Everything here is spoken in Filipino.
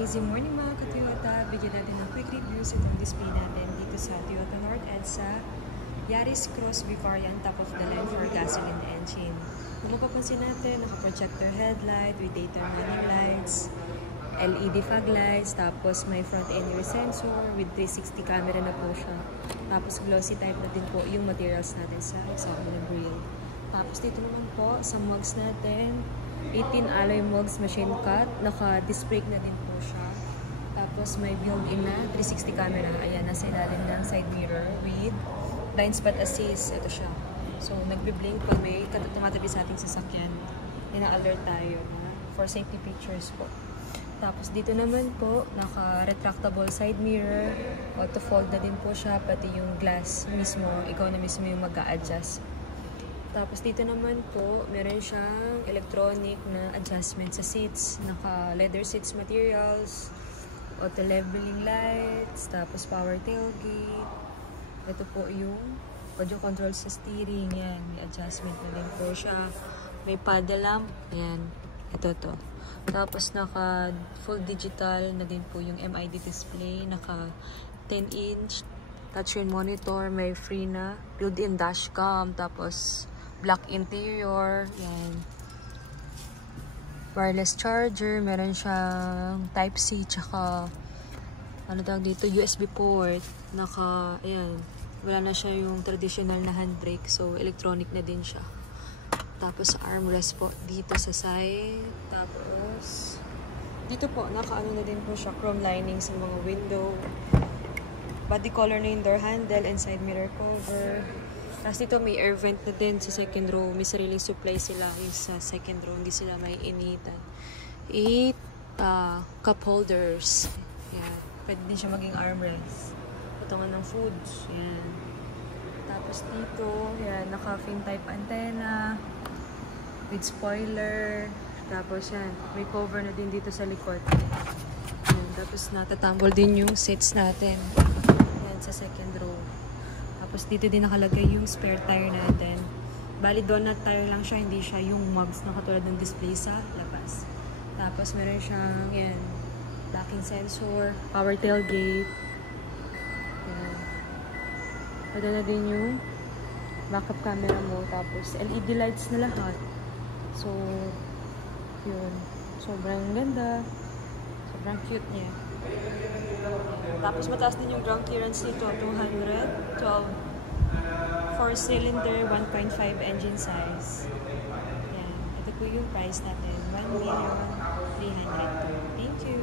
amazing morning mga ka-Toyota. Bigyan natin ng quick reviews itong display natin dito sa Toyota North EDSA Yaris Cross V variant top of the line for gasoline engine. Kung mapapansin natin, naka-projector headlight with daytime running lights, LED fog lights, tapos may front end mirror sensor with 360 camera na po siya. Tapos glossy type na din po yung materials natin sa hexagonal grille. Tapos dito naman po sa mugs natin, 18 alloy mugs machine cut, naka-disc brake na din po siya. Tapos may built-in na 360 camera, ayan, nasa ilalim ng side mirror with blind spot assist, ito siya. So nagbe-blink pag may tumatabi sa ating sasakyan, ina-alert tayo na for safety pictures po. Tapos dito naman po, naka-retractable side mirror, auto-fold na din po siya, pati yung glass mismo, ikaw na mismo yung mag-a-adjust. Tapos dito naman po, meron siyang electronic na adjustment sa seats, naka-leather seats materials, auto-leveling lights, tapos power tailgate. Ito po yung audio control sa steering, yan, may adjustment na din po siya. May paddle lamp, yan, ito to. Tapos naka full digital na din po yung MID display, naka 10-inch touchscreen monitor, may free na built-in dashcam, tapos black interior, yan. Wireless charger, meron siyang Type-C, tsaka ano tawag dito, USB port. Naka, ayan, wala na siya yung traditional na handbrake, so electronic na din siya. Tapos armrest po dito sa side. Tapos dito po, naka-ano na din po siya, chrome lining sa mga window. Body color na yung door handle and side mirror cover. Tapos dito may air vent na din sa second row. May sariling supply sila yung sa second row. Hindi sila may initan. 8 cup holders. Yan. Pwede din siya maging armrest. Patungan ng foods. Yan. Tapos dito, yan, naka-fin type antenna with spoiler. Tapos yan, may cover na din dito sa likod. Yan. Tapos natatambol din yung seats natin. Yan, sa second row. Tapos dito din nakalagay yung spare tire natin. Bali, donut tire lang siya, hindi siya yung mugs na katulad ng display sa labas. Tapos meron siyang, yan, locking sensor, power tailgate. Yan. Pwede na din yung backup camera mo. Tapos LED lights na lahat. So, yun. Sobrang ganda. Sobrang cute niya. Tapos mataas din yung ground clearance nito, 212. 4-cylinder, 1.5 engine size. Yan. Ito po yung price natin, 1,300,000. Thank you!